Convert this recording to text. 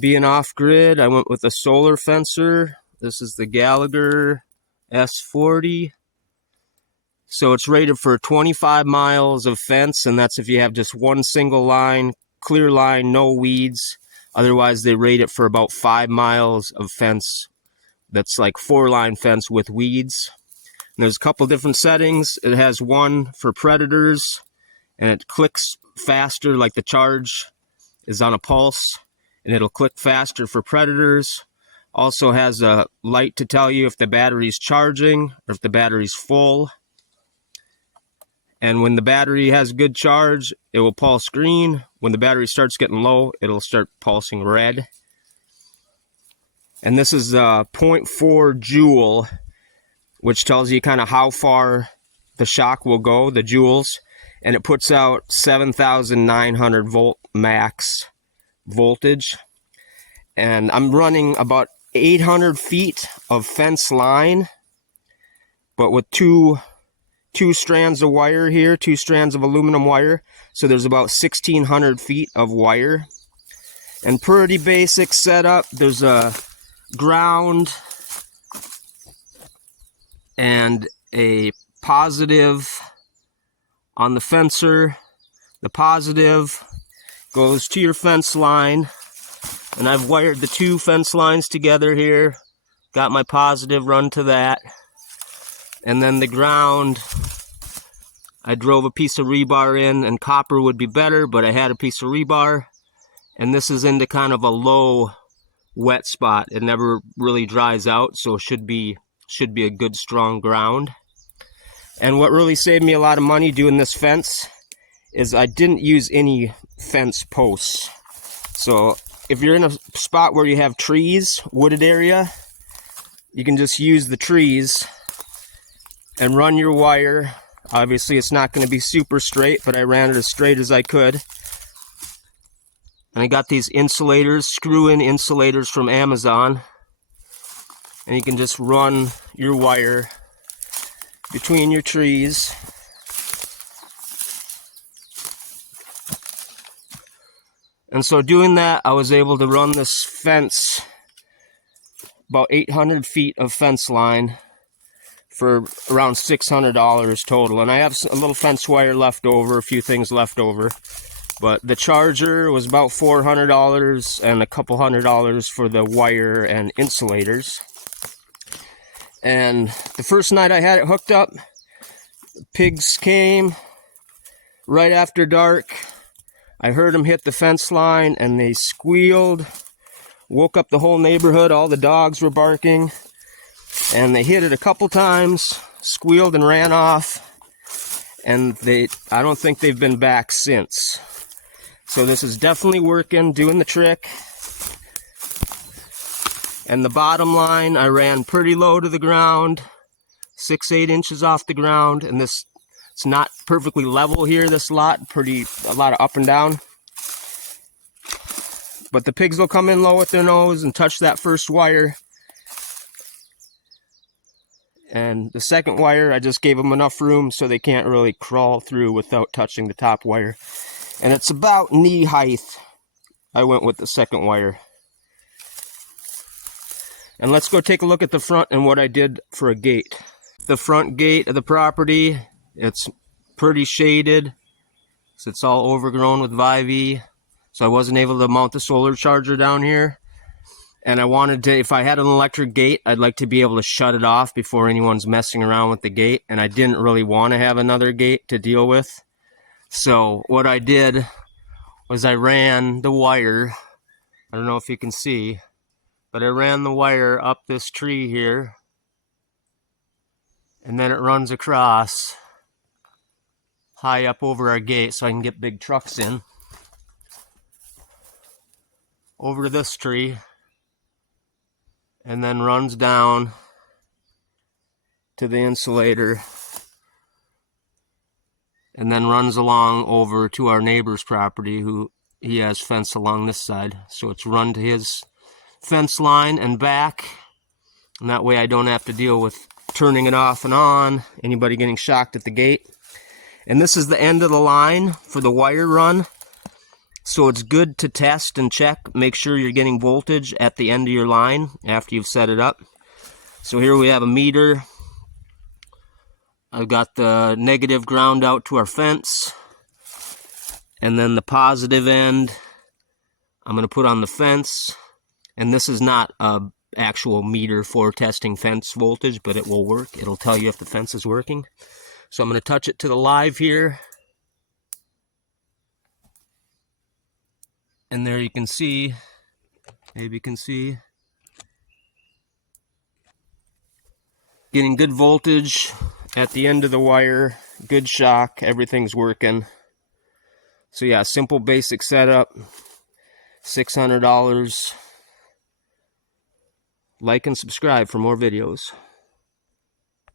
Being off-grid, I went with a solar fencer. This is the Gallagher S40. So it's rated for 25 miles of fence, and that's if you have just one single line, clear line, no weeds. Otherwise, they rate it for about 5 miles of fence. That's like 4-line fence with weeds. And there's a couple different settings. It has one for predators, and it clicks faster, like the charge is on a pulse, and it'll click faster for predators. Also has a light to tell you if the battery's charging or if the battery's full. And when the battery has good charge, it will pulse green. When the battery starts getting low, it'll start pulsing red. And this is 0.4 joule, which tells you kind of how far the shock will go, the joules. And it puts out 7,900 volt max voltage. And I'm running about 800 feet of fence line, but with two strands of wire here, 2 strands of aluminum wire. So there's about 1,600 feet of wire. And pretty basic setup. There's a ground and a positive on the fencer. The positive goes to your fence line, and I've wired the 2 fence lines together here. Got my positive run to that. And then the ground, I drove a piece of rebar in, and copper would be better, but I had a piece of rebar. And this is into kind of a low wet spot. It never really dries out, so it should be a good strong ground. And what really saved me a lot of money doing this fence is I didn't use any fence posts. So if you're in a spot where you have trees, wooded area, you can just use the trees and run your wire. Obviously it's not going to be super straight, but I ran it as straight as I could. And I got these insulators, screw-in insulators from Amazon. And you can just run your wire between your trees. And so doing that, I was able to run this fence, about 800 feet of fence line, for around $600 total. And I have a little fence wire left over, a few things left over. But the charger was about $400 and a couple $100 for the wire and insulators. And the first night I had it hooked up, pigs came right after dark. I heard them hit the fence line and they squealed, woke up the whole neighborhood. All the dogs were barking. And they hit it a couple times, squealed and ran off, and I don't think they've been back since. So this is definitely working, doing the trick. And the bottom line, I ran pretty low to the ground, 6-8 inches off the ground, and it's not perfectly level here, this lot, a lot of up and down. But the pigs will come in low with their nose and touch that first wire. And the second wire, I just gave them enough room so they can't really crawl through without touching the top wire. And it's about knee height. I went with the second wire. And let's go take a look at the front and what I did for a gate. The front gate of the property, it's pretty shaded. So it's all overgrown with ivy. So I wasn't able to mount the solar charger down here. And I wanted to, if I had an electric gate, I'd like to be able to shut it off before anyone's messing around with the gate. And I didn't really want to have another gate to deal with. So what I did was I ran the wire. I don't know if you can see, but I ran the wire up this tree here. And then it runs across high up over our gate so I can get big trucks in. Over to this tree. And then runs down to the insulator, and then runs along over to our neighbor's property, who he has fence along this side. So it's run to his fence line and back, and that way I don't have to deal with turning it off and on, anybody getting shocked at the gate. And this is the end of the line for the wire run. So it's good to test and check, make sure you're getting voltage at the end of your line after you've set it up. So here we have a meter. I've got the negative ground out to our fence, and then the positive end I'm going to put on the fence. And this is not a actual meter for testing fence voltage, but it will work. It'll tell you if the fence is working. So I'm going to touch it to the live here. And there you can see, maybe you can see, getting good voltage at the end of the wire, good shock, everything's working. So yeah, simple basic setup, $600. Like and subscribe for more videos.